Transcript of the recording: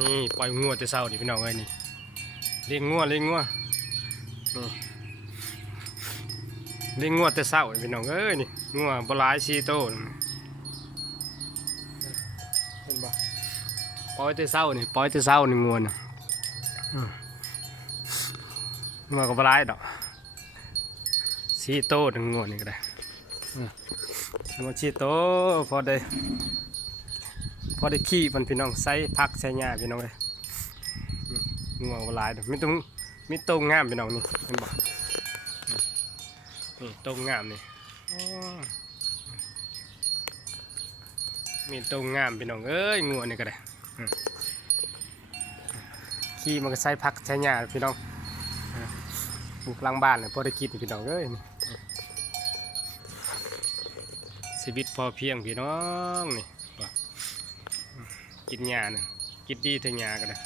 นี่ปล่อยงัวแต่เช้าดิพี่น้องเอ้ยนี่เลี้ยงงัวนี่เลี้ยงงัวแต่เช้าพี่น้องเอ้ยนี่งัวบ่หลาย4 โตวนี่เห็นบ่ปล่อยแต่เช้านี่งัวน่ะงัวก็บ่หลายดอก4 โตวงัวนี่ก็ได้งัว4 โตวพอได้ขี้มันพี่น้องใส่ผักใส่หญ้าพี่น้องเลยงัวบ่หลายดอกมีตรงงามพี่น้องนี่เห็นบ่นี่ตรงงามนี่มีตรงงามพี่น้องเอ้ยงัวนี่ก็ได้ขี้มันก็ใส่ผักใส่หญ้าพี่น้องปลูกหลังบ้านเลยพอได้กินพี่น้องเอ้ยชีวิตพอเพียงพี่น้องนี่กินหญ้าเนี่ยกินดีแต่หญ้าก็ได้